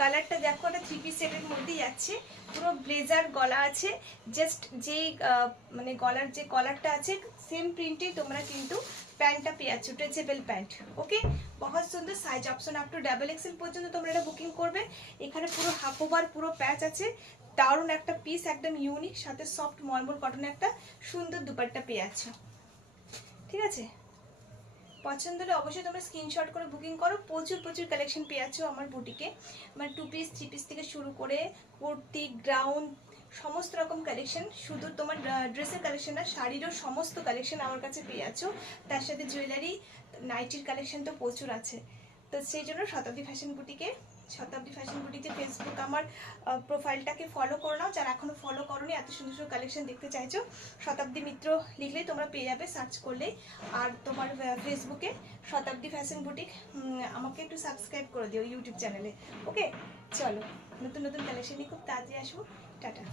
কালারটা দেখো, একটা 3 পিস সেটের মধ্যেই যাচ্ছে, পুরো ব্লেজার গলা আছে, জাস্ট যেই মানে গলার যে কলারটা আছে সেম প্রিন্টেই তোমরা কিন্তু প্যান্টটা পেয়ে যাচ্ছ, স্ট্রেচেবল প্যান্ট। ওকে, বহুত সুন্দর। Size option up to double XL পর্যন্ত তোমরা এটা বুকিং করবে। এখানে পুরো হাফ ওভার পুরো প্যাচ আছে, দারুণ একটা পিস, একদম ইউনিক, সাথে সফট মলমল কটনের একটা সুন্দর দুপাট্টা পেয়ে যাচ্ছ। ঠিক আছে, পছন্দ হলে অবশ্যই তোমরা স্ক্রিনশট করে বুকিং করো। প্রচুর প্রচুর কালেকশন পেয়ে যাচ্ছ আমার বুটিকে, মানে 2 পিস 3 পিস থেকে শুরু করে কুর্তি, গ্রাউন, সমস্ত রকম কালেকশন। শুধু তোমার ড্রেসের কালেকশন না, শাড়িরও সমস্ত কালেকশন আমার কাছে পেয়ে যাচ্ছ। তার সাথে জুয়েলারি, নাইটির কালেকশন তো প্রচুর আছে। তো সেই জন্য শতাব্দী ফ্যাশন বুটিকে, শতাব্দী ফ্যাশন বুটিকে ফেসবুক আমার প্রোফাইলটাকে ফলো করে নাও, যারা এখনো ফলো করোনি, এত সুন্দর সুন্দর কালেকশন দেখতে চাইছো, শতাব্দী মিত্র লিখলেই তোমরা পেয়ে যাবে, সার্চ করলেই। আর তোমার ফেসবুকে শতাব্দী ফ্যাশন বুটিক, আমাকে একটু সাবস্ক্রাইব করে দিও ইউটিউব চ্যানেলে। ওকে, চলো নতুন নতুন কালেকশন নিয়ে খুব তাড়াতাড়ি আসবো। টাটা।